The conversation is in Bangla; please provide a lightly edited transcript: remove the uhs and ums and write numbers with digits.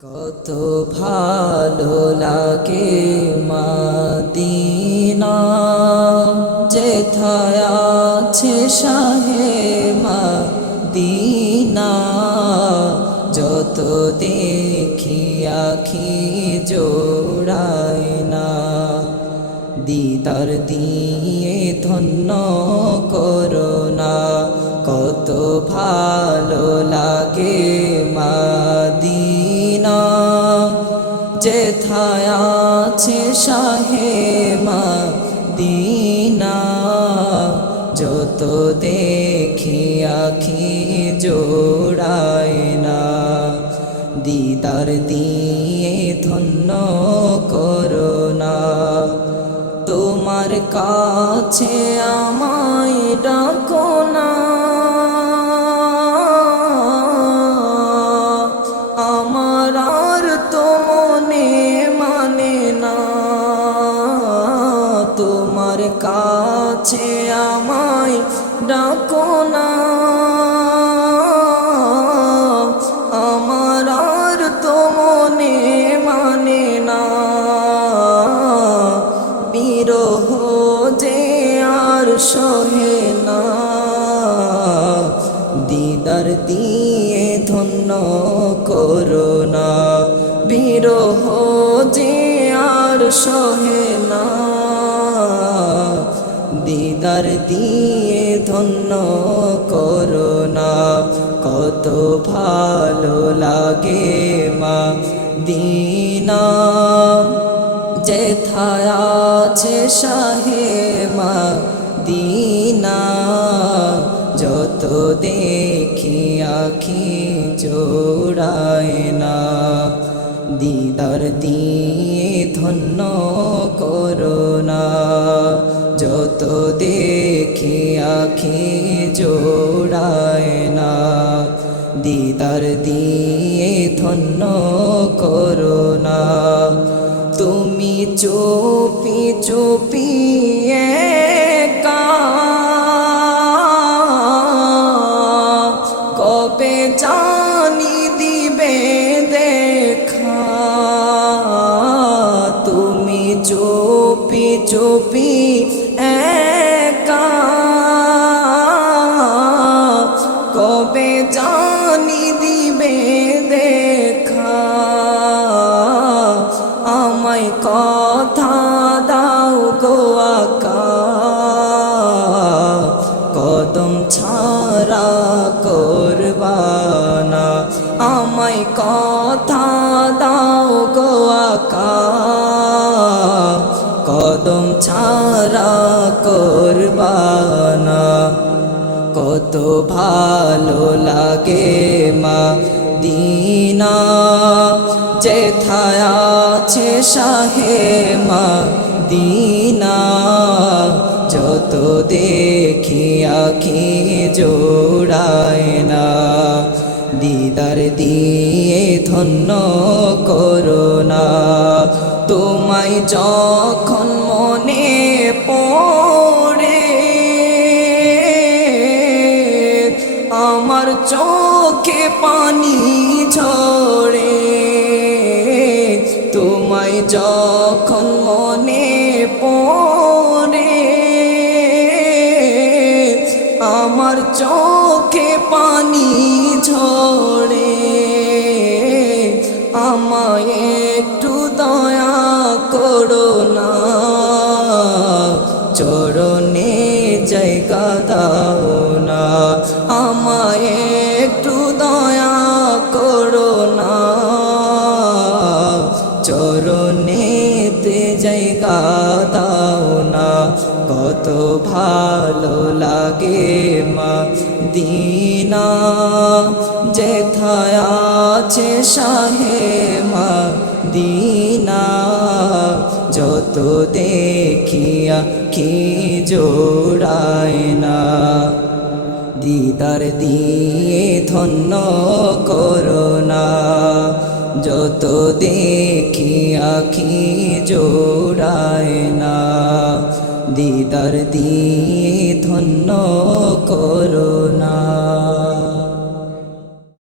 কত ভালো লাগে মদিনা, যেথায় আছে শাহে মদিনা। যত দেখি আখি জোড়ায় না, দিদার দিয়ে ধন্য করোনা। কত ভালো লাগে মদিনা, যেথায় আছে শাহে মদিনা। যত দেখি আখি জোড়ায় না, দিদার দিয়ে ধন্য করোনা। তোমার কাছে আমায় ডাকো না, আমার আর তো মনে মানে না। তোমার কাছে আমায় ডাকো না, আমার আর তো মনে মানে না। বিরহ যে আর সহে না, দিদার দিয়ে ধন্য করোনা। বিরহ যে আর সহে না, দিদার দিয়ে ধন্য করোনা। কত ভালো লাগে মদিনা, যেথায় আছে শাহে মদিনা। যত দেখি আখি জোড়ায় না, দিদার দিয়ে ধন্য করোনা। যত দেখি আখি জোড়ায় না, দিদার দিয়ে ধন্য করোনা। তুমি চুপি চুপি একা কবে জানি দিবে দেখা। তুমি চুপি চুপি একা কবে জানি দিবে দেখা। আমায় কথা দাও গো আকা, কদম ছাড়া করবানা। আমায় কথা দাও গো আকা, কদম ছাড়া করবানা। কত ভালো লাগে মদিনা, যেথায় আছে শাহে মদিনা। যত দেখি আখি জোড়ায় না, দিদার দিয়ে ধন্য করোনা। তোমায় যখন মনে পড়ে, আমার চোখে পানি ঝরে। তোমায় যখন মনে পড়ে, আমার চোখে পানি ঝরে। আমায় একটু দয়া করো না, চরণে জায়গা দাও না। আমায় একটু দয়া করো না, চরণেতে জায়গা দাও না। কত ভালো লাগে মদিনা, যেথায় আছে শাহে মদিনা। যত দেখিয়া কি জোড়ায় না, দিদার দিয়ে ধন্য করোনা। যত দেখি আখি জোড়ায় না, দিদার দিয়ে ধন্য করোনা।